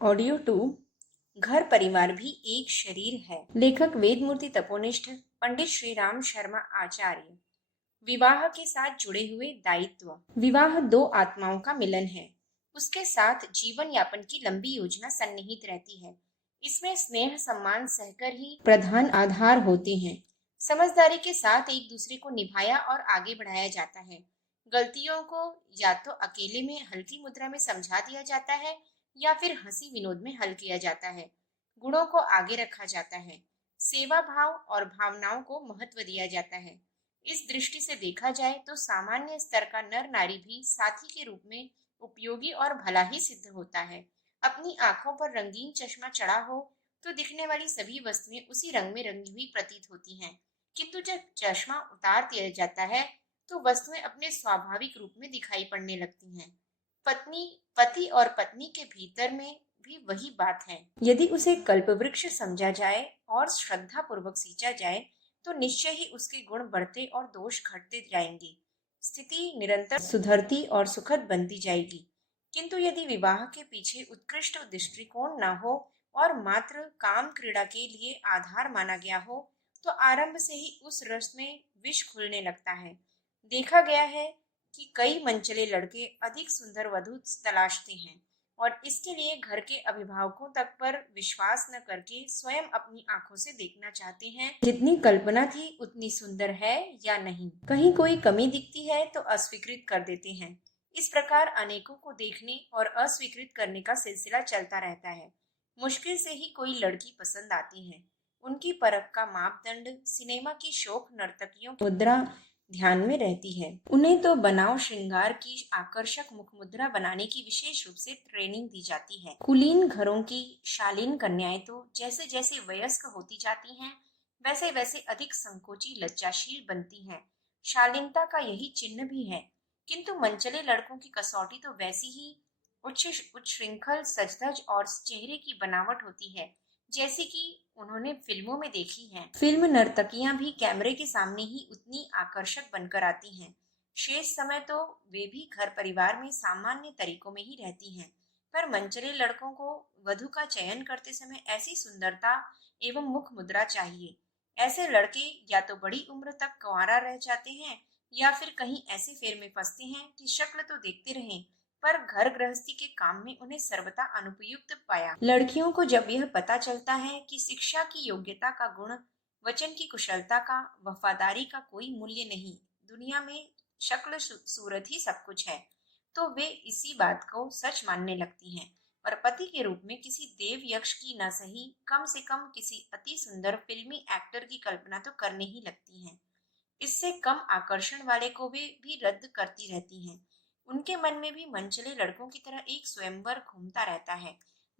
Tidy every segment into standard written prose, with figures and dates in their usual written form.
Audio 2। घर परिवार भी एक शरीर है। लेखक वेदमूर्ति तपोनिष्ठ पंडित श्री राम शर्मा आचार्य। विवाह के साथ जुड़े हुए दायित्व। विवाह दो आत्माओं का मिलन है। उसके साथ जीवन यापन की लंबी योजना सन्निहित रहती है। इसमें स्नेह सम्मान सहकर ही प्रधान आधार होते हैं। समझदारी के साथ एक दूसरे को निभाया और आगे बढ़ाया जाता है। गलतियों को या तो अकेले में हल्की मुद्रा में समझा दिया जाता है या फिर हंसी विनोद में हल किया जाता है। गुणों को आगे रखा जाता है। सेवा भाव और भावनाओं को महत्व दिया जाता है। इस दृष्टि से देखा जाए तो सामान्य स्तर का नर नारी भी साथी के रूप में उपयोगी और भला ही सिद्ध होता है। अपनी आंखों पर रंगीन चश्मा चढ़ा हो तो दिखने वाली सभी वस्तुएं उसी रंग में रंगी हुई प्रतीत होती हैं, किंतु जब चश्मा उतार दिया जाता है तो वस्तुएं अपने स्वाभाविक रूप में दिखाई पड़ने लगती हैं। पत्नी पति और पत्नी के भीतर में भी वही बात है। यदि उसे कल्पवृक्ष समझा जाए और श्रद्धा पूर्वक सींचा जाए तो निश्चय ही उसके गुण बढ़ते और दोष घटते जाएंगे। स्थिति निरंतर सुधरती और सुखद बनती जाएगी। किंतु यदि विवाह के पीछे उत्कृष्ट दृष्टिकोण न हो और मात्र काम क्रीड़ा के लिए आधार माना गया हो तो आरंभ से ही उस रस में विष खुलने लगता है। देखा गया है कि कई मनचले लड़के अधिक सुंदर वधु तलाशते हैं और इसके लिए घर के अभिभावकों तक पर विश्वास न करके स्वयं अपनी आंखों से देखना चाहते हैं जितनी कल्पना थी उतनी सुंदर है या नहीं। कहीं कोई कमी दिखती है तो अस्वीकृत कर देते हैं। इस प्रकार अनेकों को देखने और अस्वीकृत करने का सिलसिला चलता रहता है। मुश्किल से ही कोई लड़की पसंद आती है। उनकी परख का मापदंड सिनेमा की शोक नर्तकियों की मुद्रा ध्यान में रहती है। उन्हें तो बनाव श्रृंगार की आकर्षक मुख मुद्रा बनाने की विशेष रूप से ट्रेनिंग दी जाती है। कुलीन घरों की शालीन कन्याएं तो जैसे जैसे वयस्क होती जाती हैं, वैसे वैसे अधिक संकोची लज्जाशील बनती हैं। शालीनता का यही चिन्ह भी है। किंतु मनचले लड़कों की कसौटी तो वैसी ही उच्छृंखल सजधज और चेहरे की बनावट होती है जैसे कि उन्होंने फिल्मों में देखी हैं। फिल्म नर्तकियां भी कैमरे के सामने ही उतनी आकर्षक बनकर आती हैं। शेष समय तो वे भी घर परिवार में सामान्य तरीकों में ही रहती हैं। पर मनचले लड़कों को वधु का चयन करते समय ऐसी सुंदरता एवं मुख मुद्रा चाहिए। ऐसे लड़के या तो बड़ी उम्र तक कुंवारा रह जाते हैं या फिर कहीं ऐसे फेर में फंसते हैं कि शक्ल तो देखते रहें पर घर गृहस्थी के काम में उन्हें सर्वथा अनुपयुक्त पाया। लड़कियों को जब यह पता चलता है कि शिक्षा की योग्यता का गुण, वचन की कुशलता का, वफादारी का कोई मूल्य नहीं, दुनिया में शक्ल सूरत ही सब कुछ है, तो वे इसी बात को सच मानने लगती हैं और पति के रूप में किसी देव यक्ष की न सही कम से कम किसी अति सुंदर फिल्मी एक्टर की कल्पना तो करने ही लगती हैं। इससे कम आकर्षण वाले को वे भी रद्द करती रहती हैं। उनके मन में भी मनचले लड़कों की तरह एक स्वयंवर घूमता रहता है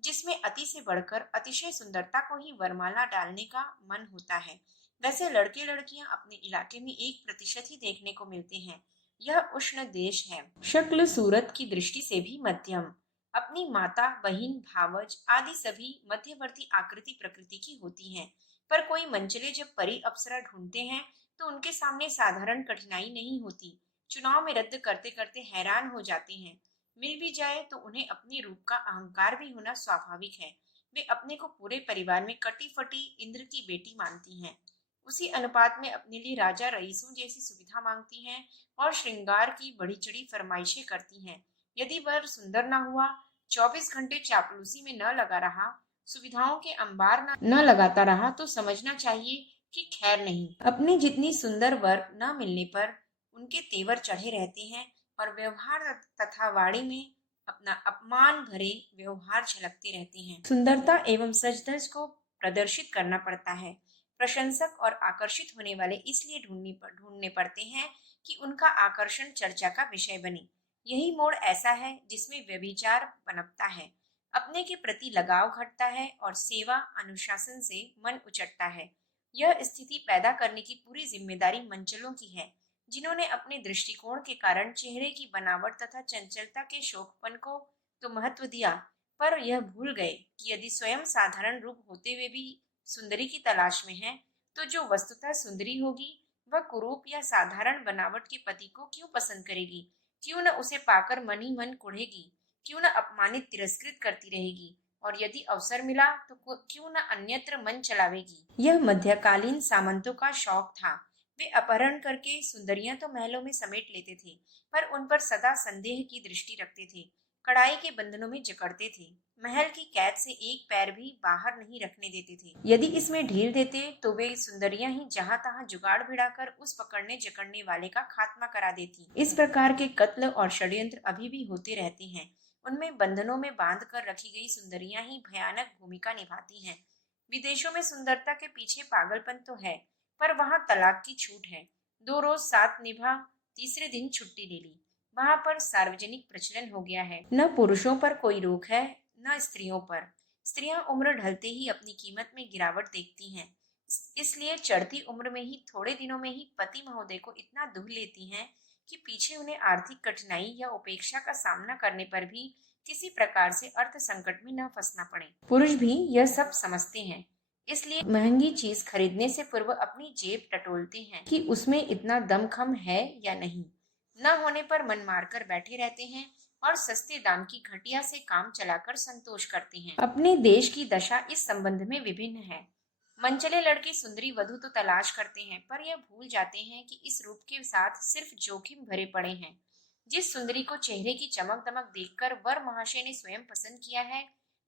जिसमें अति से बढ़कर अतिशय सुंदरता को ही वरमाला डालने का मन होता है। वैसे लड़के लड़कियां अपने इलाके में 1% ही देखने को मिलते हैं। यह उष्ण देश है। शक्ल सूरत की दृष्टि से भी मध्यम। अपनी माता बहिन भावज आदि सभी मध्यवर्ती आकृति प्रकृति की होती हैं। पर कोई मनचले जब परी अप्सरा ढूंढते हैं तो उनके सामने साधारण कठिनाई नहीं होती। चुनाव में रद्द करते करते हैरान हो जाते हैं। मिल भी जाए तो उन्हें अपने रूप का अहंकार भी होना स्वाभाविक है। वे अपने को पूरे परिवार में कटी फटी इंद्र की बेटी मानती हैं। उसी अनुपात में अपने लिए राजा रईसों जैसी सुविधा मांगती हैं और श्रृंगार की बढ़ी चढ़ी फरमाइशें करती हैं। यदि वर सुंदर न हुआ, 24 घंटे चापलूसी में न लगा रहा, सुविधाओं के अंबार न लगाता रहा तो समझना चाहिए कि खैर नहीं। अपने जितनी सुंदर वर न मिलने पर उनके तेवर चढ़े रहते हैं और व्यवहार तथा वाणी में अपना अपमान भरे व्यवहार झलकते रहते हैं। सुंदरता एवं सजधज को प्रदर्शित करना पड़ता है। प्रशंसक और आकर्षित होने वाले इसलिए ढूंढने पड़ते हैं कि उनका आकर्षण चर्चा का विषय बने। यही मोड़ ऐसा है जिसमें व्यभिचार पनपता है। अपने के प्रति लगाव घटता है और सेवा अनुशासन से मन उचटता है। यह स्थिति पैदा करने की पूरी जिम्मेदारी मंचलों की है जिन्होंने अपने दृष्टिकोण के कारण चेहरे की बनावट तथा चंचलता के शोकपन को तो महत्व दिया, पर यह भूल गए कि यदि स्वयं साधारण रूप होते हुए भी सुंदरी की तलाश में है तो जो वस्तुतः सुंदरी होगी वह कुरूप या साधारण बनावट के पति को क्यों पसंद करेगी? क्यों न उसे पाकर मन ही मन कुढ़ेगी? क्यों न अपमानित तिरस्कृत करती रहेगी? और यदि अवसर मिला तो क्यों न अन्यत्र मन चलावेगी। यह मध्यकालीन सामंतों का शौक था। वे अपहरण करके सुंदरियां तो महलों में समेट लेते थे, पर उन पर सदा संदेह की दृष्टि रखते थे, कड़ाई के बंधनों में जकड़ते थे, महल की कैद से एक पैर भी बाहर नहीं रखने देते थे। यदि इसमें ढील देते तो वे सुंदरियां ही जहां तहां जुगाड़ भिड़ाकर उस पकड़ने जकड़ने वाले का खात्मा करा देती। इस प्रकार के कत्ल और षड्यंत्र अभी भी होते रहते हैं। उनमें बंधनों में बांध कर रखी गई सुंदरियां ही भयानक भूमिका निभाती हैं। विदेशों में सुंदरता के पीछे पागलपन तो है, पर वहां तलाक की छूट है। 2 रोज साथ निभा, तीसरे दिन छुट्टी ले ली। वहां पर सार्वजनिक प्रचलन हो गया है। न पुरुषों पर कोई रोक है, न स्त्रियों पर। स्त्रियां उम्र ढलते ही अपनी कीमत में गिरावट देखती हैं। इसलिए चढ़ती उम्र में ही थोड़े दिनों में ही पति महोदय को इतना दुख लेती हैं कि पीछे उन्हें आर्थिक कठिनाई या उपेक्षा का सामना करने पर भी किसी प्रकार से अर्थ संकट में न फंसना पड़े। पुरुष भी यह सब समझते हैं, इसलिए महंगी चीज खरीदने से पूर्व अपनी जेब टटोलते हैं कि उसमें इतना दमखम है या नहीं। न होने पर मन मारकर बैठे रहते हैं और सस्ते दाम की घटिया से काम चलाकर संतोष करते हैं। अपने देश की दशा इस संबंध में विभिन्न है। मनचले लड़के सुंदरी वधु तो तलाश करते हैं, पर यह भूल जाते हैं कि इस रूप के साथ सिर्फ जोखिम भरे पड़े हैं। जिस सुंदरी को चेहरे की चमक दमक देखकर वर महाशय ने स्वयं पसंद किया है,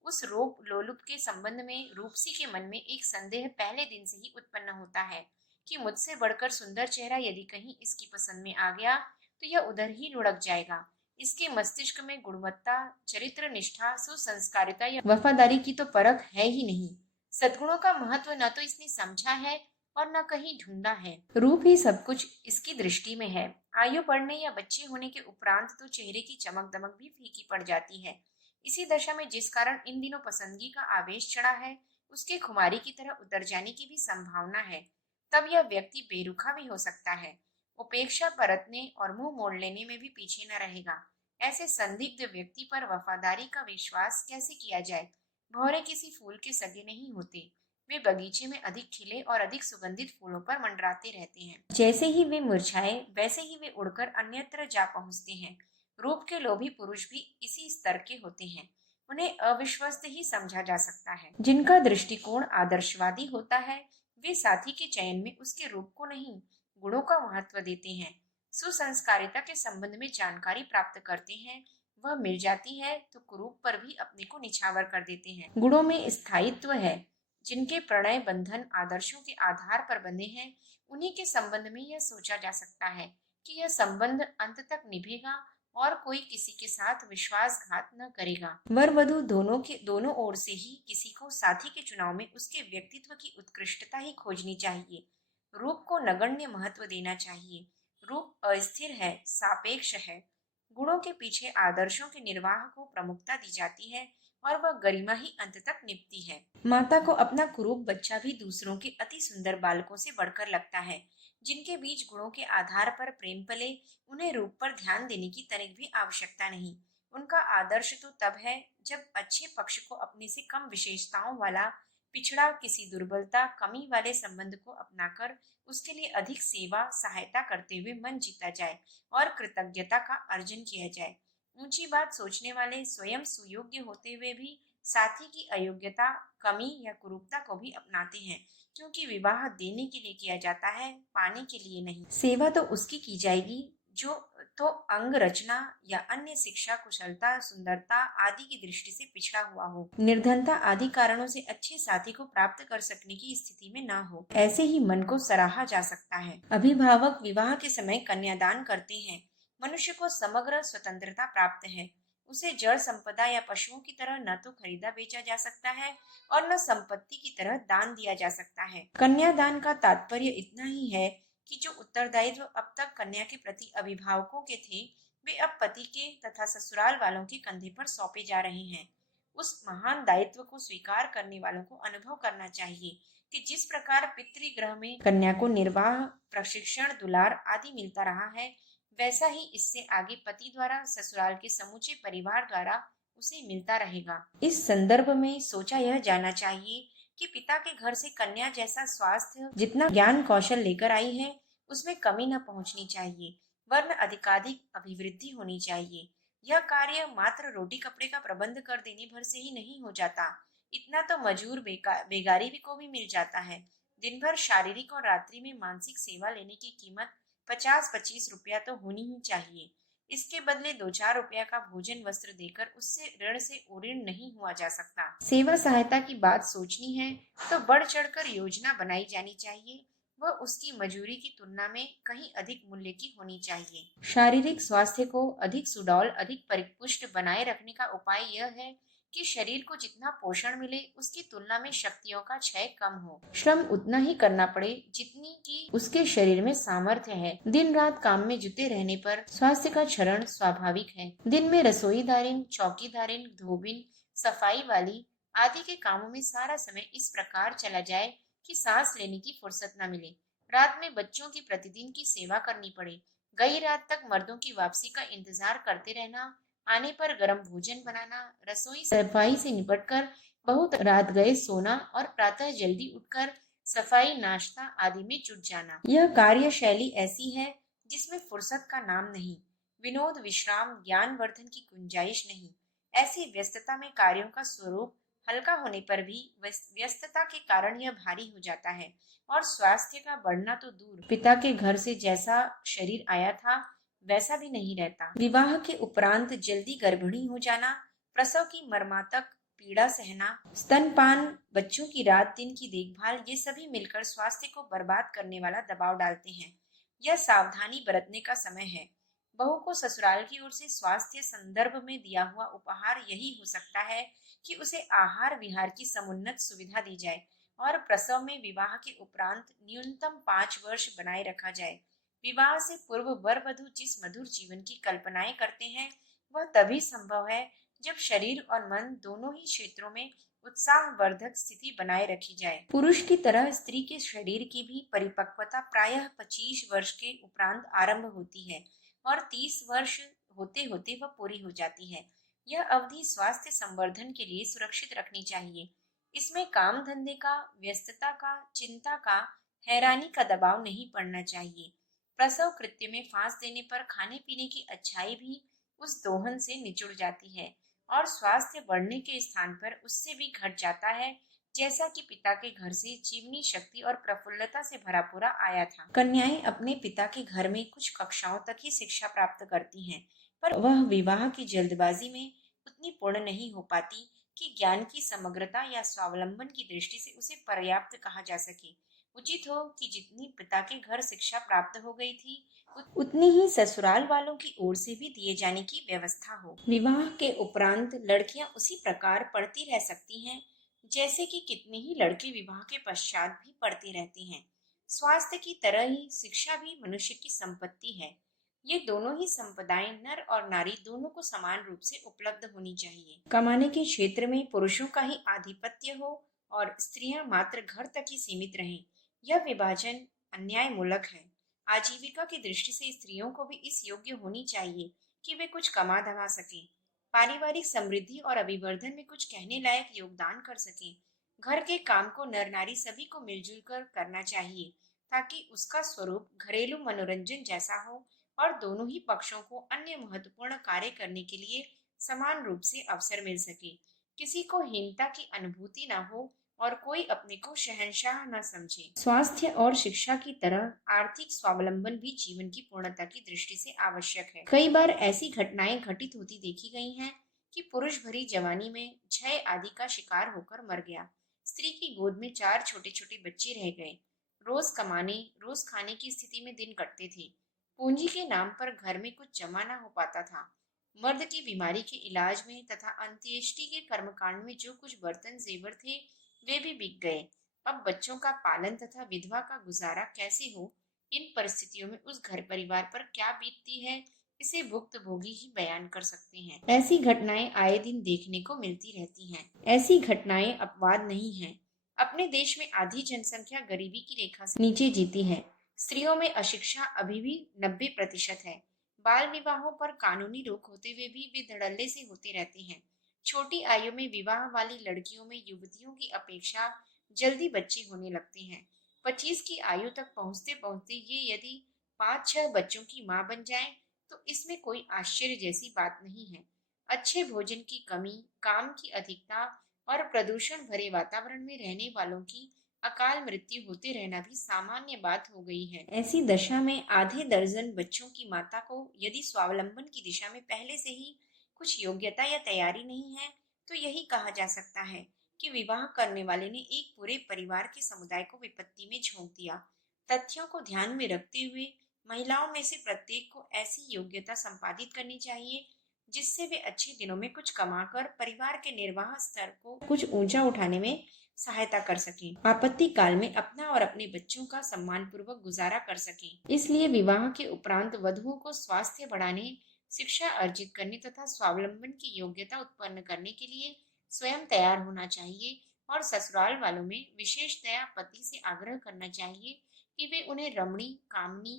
उस रूप लोलुप के संबंध में रूपसी के मन में एक संदेह पहले दिन से ही उत्पन्न होता है कि मुझसे बढ़कर सुंदर चेहरा यदि कहीं इसकी पसंद में आ गया तो यह उधर ही लुढ़क जाएगा। इसके मस्तिष्क में गुणवत्ता, चरित्र निष्ठा, सुसंस्कारिता या वफादारी की तो परख है ही नहीं। सद्गुणों का महत्व न तो इसने समझा है और न कहीं ढूंढा है। रूप ही सब कुछ इसकी दृष्टि में है। आयु बढ़ने या बच्चे होने के उपरांत तो चेहरे की चमक दमक भी फीकी पड़ जाती है। इसी दशा में जिस कारण इन दिनों पसंदगी का आवेश चढ़ा है, उसके खुमारी की तरह उतर जाने की भी संभावना है। तब यह व्यक्ति बेरुखा भी हो सकता है, उपेक्षा बरतने और मुंह मोड़ लेने में भी पीछे न रहेगा। ऐसे संदिग्ध व्यक्ति पर वफादारी का विश्वास कैसे किया जाए। भौरे किसी फूल के सगे नहीं होते। वे बगीचे में अधिक खिले और अधिक सुगंधित फूलों पर मंडराते रहते हैं। जैसे ही वे मुरझाए, वैसे ही वे उड़कर अन्यत्र जा पहुंचते हैं। रूप के लोभी पुरुष भी इसी स्तर के होते हैं। उन्हें अविश्वस्त ही समझा जा सकता है। जिनका दृष्टिकोण आदर्शवादी होता है, वे साथी के चयन में उसके रूप को नहीं, गुणों का महत्व देते हैं। सुसंस्कारिता के संबंध में जानकारी प्राप्त करते हैं, वह मिल जाती है तो कुरूप पर भी अपने को निछावर कर देते हैं। गुणों में स्थायित्व है। जिनके प्रणय बंधन आदर्शों के आधार पर बंधे हैं, उन्हीं के संबंध में यह सोचा जा सकता है कि यह संबंध अंत तक निभेगा और कोई किसी के साथ विश्वासघात न करेगा। वर वधु दोनों ओर से ही किसी को साथी के चुनाव में उसके व्यक्तित्व की उत्कृष्टता ही खोजनी चाहिए। रूप को नगण्य महत्व देना चाहिए। रूप अस्थिर है, सापेक्ष है। गुणों के पीछे आदर्शों के निर्वाह को प्रमुखता दी जाती है और वह गरिमा ही अंत तक निभती है। माता को अपना कुरूप बच्चा भी दूसरों के अति सुंदर बालकों से बढ़कर लगता है। जिनके बीच गुणों के आधार पर प्रेम पले, उन्हें रूप पर ध्यान देने की तनिक भी आवश्यकता नहीं। उनका आदर्श तो तब है जब अच्छे पक्ष को अपने से कम विशेषताओं वाला पिछड़ा किसी दुर्बलता कमी वाले संबंध को अपनाकर उसके लिए अधिक सेवा सहायता करते हुए मन जीता जाए और कृतज्ञता का अर्जन किया जाए। ऊंची बात सोचने वाले स्वयं सुयोग्य होते हुए भी साथी की अयोग्यता, कमी या कुरूपता को भी अपनाते हैं, क्योंकि विवाह देने के लिए किया जाता है, पाने के लिए नहीं। सेवा तो उसकी की जाएगी जो तो अंग रचना या अन्य शिक्षा, कुशलता, सुंदरता आदि की दृष्टि से पिछड़ा हुआ हो, निर्धनता आदि कारणों से अच्छे साथी को प्राप्त कर सकने की स्थिति में न हो। ऐसे ही मन को सराहा जा सकता है। अभिभावक विवाह के समय कन्यादान करते हैं। मनुष्य को समग्र स्वतंत्रता प्राप्त है। उसे जड़ संपदा या पशुओं की तरह न तो खरीदा बेचा जा सकता है और न संपत्ति की तरह दान दिया जा सकता है। कन्यादान का तात्पर्य इतना ही है कि जो उत्तरदायित्व अब तक कन्या के प्रति अभिभावकों के थे, वे अब पति के तथा ससुराल वालों के कंधे पर सौंपे जा रहे हैं। उस महान दायित्व को स्वीकार करने वालों को अनुभव करना चाहिए कि जिस प्रकार पितृगृह में कन्या को निर्वाह, प्रशिक्षण, दुलार आदि मिलता रहा है, वैसा ही इससे आगे पति द्वारा ससुराल के समूचे परिवार द्वारा उसे मिलता रहेगा। इस संदर्भ में सोचा यह जाना चाहिए कि पिता के घर से कन्या जैसा स्वास्थ्य, जितना ज्ञान कौशल लेकर आई है, उसमें कमी न पहुंचनी चाहिए, वरन अधिकाधिक अभिवृद्धि होनी चाहिए। यह कार्य मात्र रोटी कपड़े का प्रबंध कर देने भर से ही नहीं हो जाता। इतना तो मजूर बेगारी भी को भी मिल जाता है। दिन भर शारीरिक और रात्रि में मानसिक सेवा लेने की कीमत 50-25 रुपया तो होनी ही चाहिए। इसके बदले 2-4 रुपया का भोजन वस्त्र देकर उससे ऋण से उऋण नहीं हुआ जा सकता। सेवा सहायता की बात सोचनी है तो बढ़ चढ़कर योजना बनाई जानी चाहिए। वह उसकी मजूरी की तुलना में कहीं अधिक मूल्य की होनी चाहिए। शारीरिक स्वास्थ्य को अधिक सुडौल, अधिक परिपुष्ट बनाए रखने का उपाय यह है कि शरीर को जितना पोषण मिले उसकी तुलना में शक्तियों का क्षय कम हो। श्रम उतना ही करना पड़े जितनी की उसके शरीर में सामर्थ्य है। दिन रात काम में जुटे रहने पर स्वास्थ्य का क्षरण स्वाभाविक है। दिन में रसोईदारिन, चौकीदारिन, धोबिन, सफाई वाली आदि के कामों में सारा समय इस प्रकार चला जाए कि सांस लेने की फुर्सत न मिले। रात में बच्चों की प्रतिदिन की सेवा करनी पड़े। गई रात तक मर्दों की वापसी का इंतजार करते रहना, आने पर गर्म भोजन बनाना, रसोई सफाई से निपटकर बहुत रात गए सोना और प्रातः जल्दी उठकर सफाई नाश्ता आदि में जुट जाना। यह कार्यशैली ऐसी है जिसमें फुर्सत का नाम नहीं, विनोद विश्राम ज्ञान वर्धन की गुंजाइश नहीं। ऐसी व्यस्तता में कार्यों का स्वरूप हल्का होने पर भी व्यस्तता के कारण यह भारी हो जाता है और स्वास्थ्य का बढ़ना तो दूर, पिता के घर से जैसा शरीर आया था वैसा भी नहीं रहता। विवाह के उपरांत जल्दी गर्भिणी हो जाना, प्रसव की मर्मातक पीड़ा सहना, स्तनपान, बच्चों की रात दिन की देखभाल, ये सभी मिलकर स्वास्थ्य को बर्बाद करने वाला दबाव डालते हैं। यह सावधानी बरतने का समय है। बहू को ससुराल की ओर से स्वास्थ्य संदर्भ में दिया हुआ उपहार यही हो सकता है कि उसे आहार विहार की समुन्नत सुविधा दी जाए और प्रसव में विवाह के उपरांत न्यूनतम 5 वर्ष बनाए रखा जाए। विवाह से पूर्व वर वधु जिस मधुर जीवन की कल्पनाएं करते हैं वह तभी संभव है जब शरीर और मन दोनों ही क्षेत्रों में उत्साहवर्धक स्थिति बनाए रखी जाए। पुरुष की तरह स्त्री के शरीर की भी परिपक्वता प्रायः 25 वर्ष के उपरांत आरंभ होती है और 30 वर्ष होते होते वह पूरी हो जाती है। यह अवधि स्वास्थ्य संवर्धन के लिए सुरक्षित रखनी चाहिए। इसमें काम धंधे का, व्यस्तता का, चिंता का, हैरानी का दबाव नहीं पड़ना चाहिए। प्रसव कृत्य में फांस देने पर खाने पीने की अच्छाई भी उस दोहन से निचुड़ जाती है और स्वास्थ्य बढ़ने के स्थान पर उससे भी घट जाता है, जैसा कि पिता के घर से जीवनी शक्ति और प्रफुल्लता से भरा पूरा आया था। कन्याएं अपने पिता के घर में कुछ कक्षाओं तक ही शिक्षा प्राप्त करती हैं, पर वह विवाह की जल्दबाजी में उतनी पूर्ण नहीं हो पाती कि ज्ञान की समग्रता या स्वावलंबन की दृष्टि से उसे पर्याप्त कहा जा सके। उचित हो कि जितनी पिता के घर शिक्षा प्राप्त हो गई थी उतनी ही ससुराल वालों की ओर से भी दिए जाने की व्यवस्था हो। विवाह के उपरांत लड़कियां उसी प्रकार पढ़ती रह सकती हैं जैसे कि कितने ही लड़के विवाह के पश्चात भी पढ़ते रहते हैं। स्वास्थ्य की तरह ही शिक्षा भी मनुष्य की संपत्ति है। ये दोनों ही संपदाएं नर और नारी दोनों को समान रूप से उपलब्ध होनी चाहिए। कमाने के क्षेत्र में पुरुषों का ही आधिपत्य हो और स्त्रियां मात्र घर तक ही सीमित रहें, यह विभाजन अन्यायमूलक है। आजीविका की दृष्टि से स्त्रियों को भी इस योग्य होनी चाहिए कि वे कुछ कमा धमा सकें, पारिवारिक समृद्धि और अभिवर्धन में कुछ कहने लायक योगदान कर सकें। घर के काम को नर नारी सभी को मिलजुल कर करना चाहिए ताकि उसका स्वरूप घरेलू मनोरंजन जैसा हो और दोनों ही पक्षों को अन्य महत्वपूर्ण कार्य करने के लिए समान रूप से अवसर मिल सके। किसी को हीनता की अनुभूति न हो और कोई अपने को शहंशाह न समझे। स्वास्थ्य और शिक्षा की तरह आर्थिक स्वावलंबन भी जीवन की पूर्णता की दृष्टि से आवश्यक है। कई बार ऐसी घटनाएं घटित होती देखी गई हैं कि पुरुष भरी जवानी में क्षय आदि का शिकार होकर मर गया। स्त्री की गोद में 4 छोटे छोटे बच्चे रह गए। रोज कमाने, रोज खाने की स्थिति में दिन कटते थे। पूंजी के नाम पर घर में कुछ जमा न हो पाता था। मर्द की बीमारी के इलाज में तथा अंत्येष्टि के कर्मकांड में जो कुछ बर्तन जेवर थे वे भी बिक गए। अब बच्चों का पालन तथा विधवा का गुजारा कैसे हो, इन परिस्थितियों में उस घर परिवार पर क्या बीतती है, इसे भुक्तभोगी ही बयान कर सकते हैं। ऐसी घटनाएं आए दिन देखने को मिलती रहती हैं। ऐसी घटनाएं अपवाद नहीं हैं। अपने देश में आधी जनसंख्या गरीबी की रेखा से नीचे जीती है। स्त्रियों में अशिक्षा अभी भी 90% है। बाल विवाहों पर कानूनी रोक होते हुए भी वे धड़ल्ले से होते रहते हैं। छोटी आयु में विवाह वाली लड़कियों में युवतियों की अपेक्षा जल्दी बच्चे होने लगते हैं। 25 की आयु तक पहुंचते पहुंचते ये यदि 5-6 बच्चों की मां बन जाएं, तो इसमें कोई आश्चर्य जैसी बात नहीं है। अच्छे भोजन की कमी, काम की अधिकता और प्रदूषण भरे वातावरण में रहने वालों की अकाल मृत्यु होते रहना भी सामान्य बात हो गई है। ऐसी दशा में आधे दर्जन बच्चों की माता को यदि स्वावलंबन की दिशा में पहले से ही कुछ योग्यता या तैयारी नहीं है, तो यही कहा जा सकता है कि विवाह करने वाले ने एक पूरे परिवार के समुदाय को विपत्ति में झोंक दिया। तथ्यों को ध्यान में रखते हुए महिलाओं में से प्रत्येक को ऐसी योग्यता संपादित करनी चाहिए जिससे वे अच्छे दिनों में कुछ कमाकर परिवार के निर्वाह स्तर को कुछ ऊंचा उठाने में सहायता कर सकें, आपत्ति काल में अपना और अपने बच्चों का सम्मान पूर्वक गुजारा कर सकें। इसलिए विवाह के उपरांत वधुओं को स्वास्थ्य बढ़ाने, शिक्षा अर्जित करने तथा स्वावलंबन की योग्यता उत्पन्न करने के लिए स्वयं तैयार होना चाहिए और ससुराल वालों में विशेषतया पति से आग्रह करना चाहिए कि वे उन्हें रमणी, कामनी,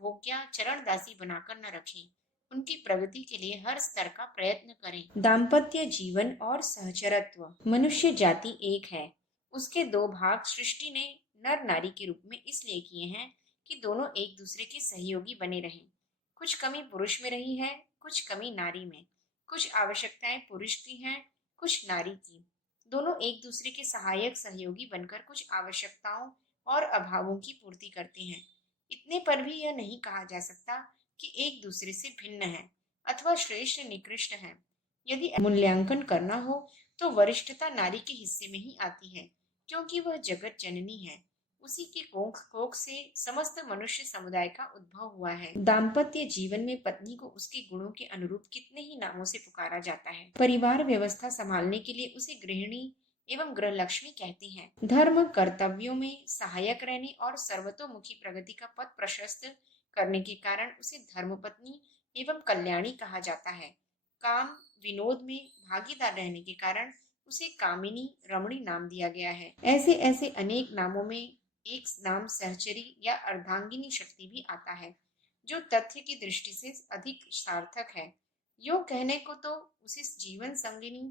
भोग्या, चरणदासी बनाकर न रखें। उनकी प्रगति के लिए हर स्तर का प्रयत्न करें। दाम्पत्य जीवन और सहचरत्व। मनुष्य जाति एक है। उसके दो भाग सृष्टि ने नर नारी के रूप में इसलिए किए हैं कि दोनों एक दूसरे के सहयोगी बने रहें। कुछ कमी पुरुष में रही है, कुछ कमी नारी में। कुछ आवश्यकताएं पुरुष की हैं, कुछ नारी की। दोनों एक दूसरे के सहायक सहयोगी बनकर कुछ आवश्यकताओं और अभावों की पूर्ति करते हैं। इतने पर भी यह नहीं कहा जा सकता कि एक दूसरे से भिन्न है अथवा श्रेष्ठ निकृष्ट है। यदि मूल्यांकन करना हो तो वरिष्ठता नारी के हिस्से में ही आती है, क्योंकि वह जगत जननी है। उसी की कोख से समस्त मनुष्य समुदाय का उद्भव हुआ है। दाम्पत्य जीवन में पत्नी को उसके गुणों के अनुरूप कितने ही नामों से पुकारा जाता है। परिवार व्यवस्था संभालने के लिए उसे गृहिणी एवं गृह लक्ष्मी कहते हैं। धर्म कर्तव्यों में सहायक रहने और सर्वतोमुखी प्रगति का पथ प्रशस्त करने के कारण उसे धर्मपत्नी एवं कल्याणी कहा जाता है। काम विनोद में भागीदार रहने के कारण उसे कामिनी, रमणी नाम दिया गया है। ऐसे ऐसे अनेक नामों में एक नाम सहचरी या अर्धांगिनी शक्ति भी आता है, जो तथ्य की दृष्टि से अधिक सार्थक है। यो कहने को तो उसे जीवन संगिनी,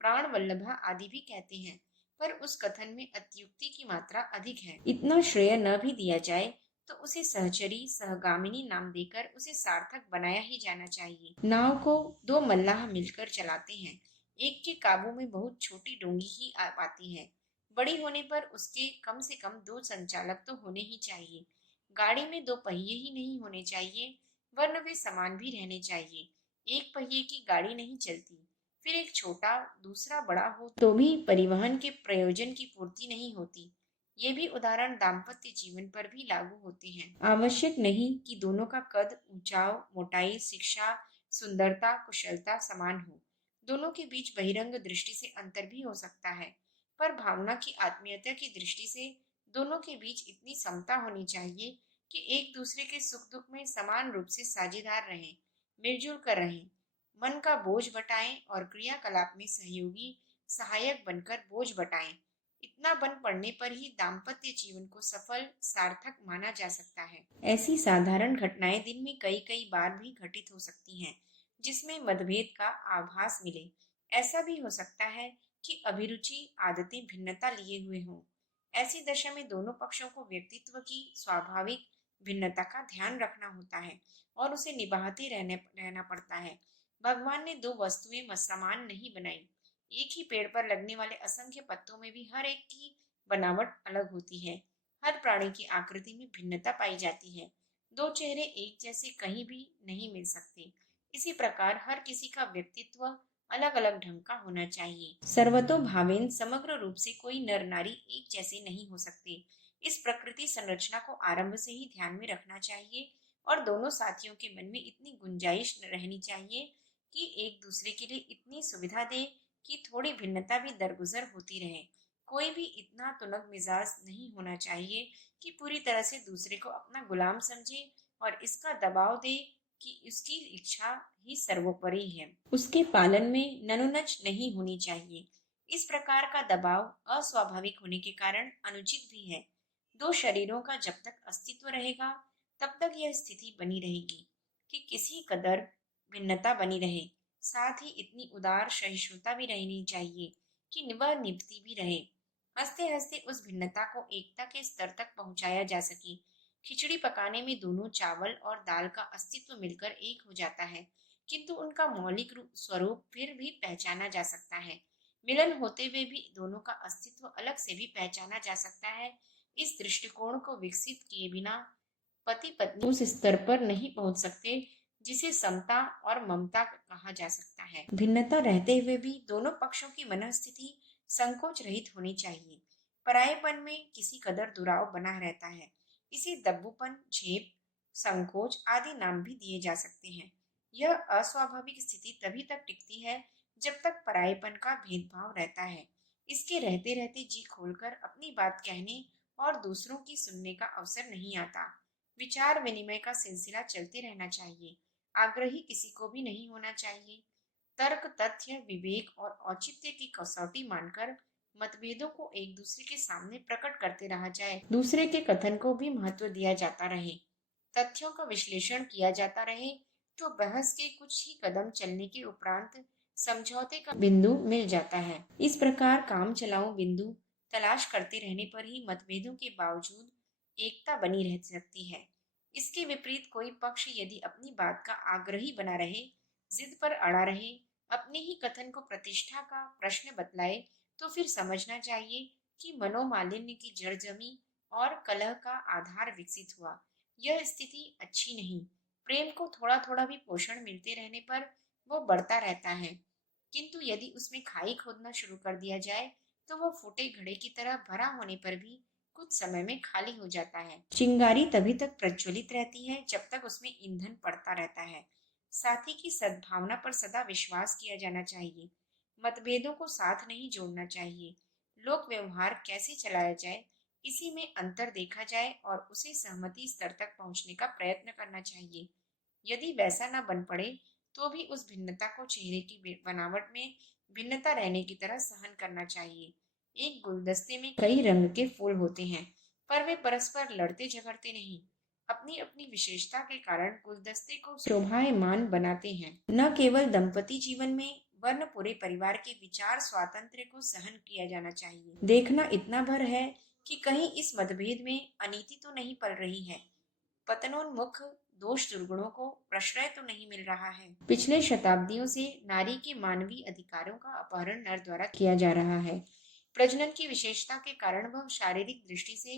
प्राण वल्लभा आदि भी कहते हैं, पर उस कथन में अत्युक्ति की मात्रा अधिक है। इतना श्रेय न भी दिया जाए तो उसे सहचरी, सहगामिनी नाम देकर उसे सार्थक बनाया ही जाना चाहिए। नाव को दो मल्लाह मिलकर चलाते हैं। एक के काबू में बहुत छोटी डोंगी ही आ पाती है। बड़ी होने पर उसके कम से कम दो संचालक तो होने ही चाहिए। गाड़ी में दो पहिए ही नहीं होने चाहिए, वरन वे समान भी रहने चाहिए। एक पहिए की गाड़ी नहीं चलती। फिर एक छोटा दूसरा बड़ा हो तो भी परिवहन के प्रयोजन की पूर्ति नहीं होती। ये भी उदाहरण दाम्पत्य जीवन पर भी लागू होते हैं। आवश्यक नहीं कि दोनों का कद, ऊंचाव, मोटाई, शिक्षा, सुंदरता, कुशलता समान हो। दोनों के बीच बहिरंग दृष्टि से अंतर भी हो सकता है, पर भावना की आत्मीयता की दृष्टि से दोनों के बीच इतनी समता होनी चाहिए कि एक दूसरे के सुख दुख में समान रूप से साझेदार रहें, मिलजुल कर रहें, मन का बोझ बटाएं और क्रियाकलाप में सहयोगी सहायक बनकर बोझ बटाएं। इतना बन पड़ने पर ही दाम्पत्य जीवन को सफल, सार्थक माना जा सकता है। ऐसी साधारण घटनाएं दिन में कई कई बार भी घटित हो सकती हैं, जिसमें मतभेद का आभास मिले। ऐसा भी हो सकता है कि अभिरुचि, आदतें भिन्नता लिए हुए हों। ऐसी दशा में दोनों पक्षों को व्यक्तित्व की स्वाभाविक भिन्नता का ध्यान रखना होता है और उसे निभाते रहना पड़ता है। भगवान ने दो वस्तुएं समान नहीं बनाई। एक ही पेड़ पर लगने वाले असंख्य पत्तों में भी हर एक की बनावट अलग होती है। हर प्राणी की आकृति में भिन्नता पाई जाती है। दो चेहरे एक जैसे कहीं भी नहीं मिल सकते। इसी प्रकार हर किसी का व्यक्तित्व अलग अलग ढंग का होना चाहिए। सर्वतोभावेन समग्र रूप से कोई नर नारी एक जैसे नहीं हो सकते। इस प्रकृति संरचना को आरंभ से ही ध्यान में रखना चाहिए और दोनों साथियों के मन में इतनी गुंजाइश रहनी चाहिए कि एक दूसरे के लिए इतनी सुविधा दे कि थोड़ी भिन्नता भी दरगुजर होती रहे। कोई भी इतना तुनक मिजाज नहीं होना चाहिए कि पूरी तरह से दूसरे को अपना गुलाम समझे और इसका दबाव दे कि उसकी इच्छा ही सर्वोपरि है। उसके पालन में ननुनच नहीं होनी चाहिए। इस प्रकार का दबाव अस्वाभाविक होने के कारण अनुचित भी है। दो शरीरों का जब तक अस्तित्व रहेगा तब तक यह स्थिति बनी रहेगी कि किसी कदर भिन्नता बनी रहे। साथ ही इतनी उदार सहिष्णुता भी रहनी चाहिए कि वह निभती भी रहे। हंसते हंसते उस भिन्नता को एकता के स्तर तक पहुंचाया जा सके। खिचड़ी पकाने में दोनों चावल और दाल का अस्तित्व मिलकर एक हो जाता है, किंतु उनका मौलिक स्वरूप फिर भी पहचाना जा सकता है। मिलन होते हुए भी दोनों का अस्तित्व अलग से भी पहचाना जा सकता है। इस दृष्टिकोण को विकसित किए बिना पति पत्नी उस स्तर पर नहीं पहुंच सकते जिसे समता और ममता कहा जा सकता है। भिन्नता रहते हुए भी दोनों पक्षों की मनस्थिति संकोच रहित होनी चाहिए। परायेपन में किसी कदर दुराव बना रहता है। इसे दब्बूपन, झेप, संकोच आदि नाम भी दिए जा सकते हैं। यह अस्वाभाविक स्थिति तभी तक टिकती है जब तक परायेपन का भेदभाव रहता है। इसके रहते रहते जी खोलकर अपनी बात कहने और दूसरों की सुनने का अवसर नहीं आता। विचार विनिमय का सिलसिला चलते रहना चाहिए। आग्रही किसी को भी नहीं होना चाहिए। तर्क, तथ्य, विवेक और औचित्य की कसौटी मानकर मतभेदों को एक दूसरे के सामने प्रकट करते रहा जाए। दूसरे के कथन को भी महत्व दिया जाता रहे, तथ्यों का विश्लेषण किया जाता रहे, तो बहस के कुछ ही कदम चलने के उपरांत समझौते का बिंदु मिल जाता है। इस प्रकार काम चलाऊ बिंदु तलाश करते रहने पर ही मतभेदों के बावजूद एकता बनी रह सकती है। इसके विपरीत कोई पक्ष यदि अपनी बात का आग्रही बना रहे, जिद पर अड़ा रहे, अपने ही कथन को प्रतिष्ठा का प्रश्न बतलाए, तो फिर समझना चाहिए कि मनोमालिन्य की जड़ जमी और कलह का आधार विकसित हुआ। यह स्थिति अच्छी नहीं। प्रेम को थोड़ा थोड़ा भी पोषण मिलते रहने पर वो बढ़ता रहता है, किंतु यदि उसमें खाई खोदना शुरू कर दिया जाए तो वह फूटे घड़े की तरह भरा होने पर भी कुछ समय में खाली हो जाता है। चिंगारी तभी तक प्रज्वलित रहती है जब तक उसमें ईंधन पड़ता रहता है। साथी की सद्भावना पर सदा विश्वास किया जाना चाहिए। मतभेदों को साथ नहीं जोड़ना चाहिए। लोक व्यवहार कैसे चलाया जाए, इसी में अंतर देखा जाए और उसे सहमति स्तर तक पहुंचने का प्रयत्न करना चाहिए। यदि वैसा न बन पड़े तो भी उस भिन्नता को चेहरे की बनावट में भिन्नता रहने की तरह सहन करना चाहिए। एक गुलदस्ते में कई रंग के फूल होते हैं, पर वे परस्पर लड़ते झगड़ते नहीं। अपनी अपनी विशेषता के कारण गुलदस्ते को शोभायमान बनाते हैं। न केवल दंपति जीवन में वरन पूरे परिवार के विचार स्वातंत्र्य को सहन किया जाना चाहिए। देखना इतना भर है कि कहीं इस मतभेद में अनीति तो नहीं पल रही है, पतनोन्मुख दोष दुर्गुणों को प्रश्रय तो नहीं मिल रहा है। पिछले शताब्दियों से नारी के मानवीय अधिकारों का अपहरण नर द्वारा किया जा रहा है। प्रजनन की विशेषता के कारण वह शारीरिक दृष्टि से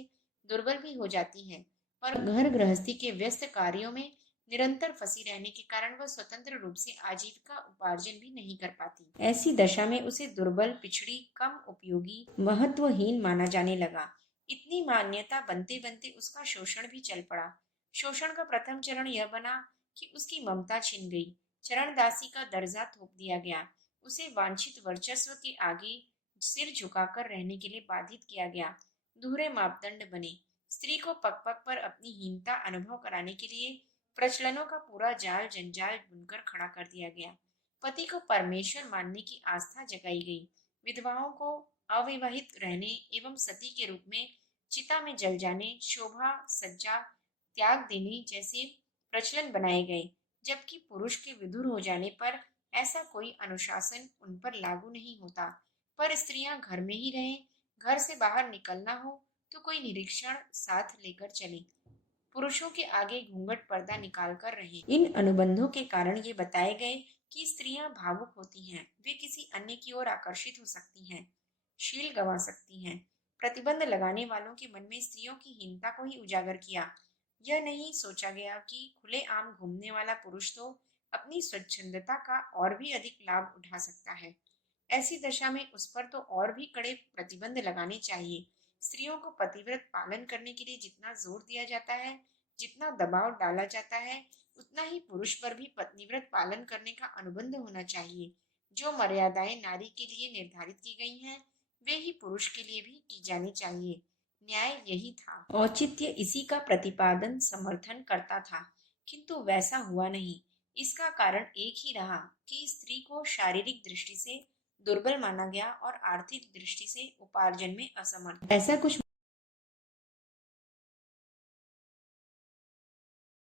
दुर्बल भी हो जाती है, पर घर गृहस्थी के व्यस्त कार्यों में निरंतर फंसी रहने के कारण वह स्वतंत्र रूप से आजीविका उपार्जन भी नहीं कर पाती। ऐसी दशा में उसे दुर्बल, पिछड़ी, कम उपयोगी, महत्वहीन माना जाने लगा। इतनी मान्यता बनते बनते उसका शोषण भी चल पड़ा। शोषण का प्रथम चरण यह बना कि उसकी ममता छिन गई। चरणदासी का दर्जा थोप दिया गया। उसे वांछित वर्चस्व के आगे सिर झुकाकर रहने के लिए बाधित किया गया। दोहरे मापदंड बने। स्त्री को पग पग पर अपनी हीनता अनुभव कराने के लिए प्रचलनों का पूरा जाल जंजाल बुनकर खड़ा कर दिया गया। पति को परमेश्वर मानने की आस्था जगाई गई। विधवाओं को अविवाहित रहने एवं सती के रूप में चिता में जल जाने, शोभा सज्जा त्याग देने जैसे प्रचलन बनाए गए, जबकि पुरुष के विधुर हो जाने पर ऐसा कोई अनुशासन उन पर लागू नहीं होता। पर स्त्रियां घर में ही रहें, घर से बाहर निकलना हो तो कोई निरीक्षण साथ लेकर चले, पुरुषों के आगे घूंघट पर्दा निकाल कर रहे। इन अनुबंधों के कारण ये बताए गए कि स्त्रियां भावुक होती हैं, वे किसी अन्य की ओर आकर्षित हो सकती हैं, शील गंवा सकती हैं। प्रतिबंध लगाने वालों के मन में स्त्रियों की हीनता को ही उजागर किया। यह नहीं सोचा गया कि खुलेआम घूमने वाला पुरुष तो अपनी स्वच्छंदता का और भी अधिक लाभ उठा सकता है। ऐसी दशा में उस पर तो और भी कड़े प्रतिबंध लगाने चाहिए। स्त्रियों को पतिव्रत पालन करने के लिए जितना जोर दिया जाता है, जितना दबाव डाला जाता है, उतना ही पुरुष पर भी पत्नीव्रत पालन करने का अनुबंध होना चाहिए। जो मर्यादाएं नारी के लिए निर्धारित की गई हैं, वे ही पुरुष के लिए भी की जानी चाहिए। न्याय यही था। औचित्य इसी का प्रतिपादन समर्थन करता था, किंतु वैसा हुआ नहीं। इसका कारण एक ही रहा कि स्त्री को शारीरिक दृष्टि से दुर्बल माना गया और आर्थिक दृष्टि से उपार्जन में असमर्थ। ऐसा कुछ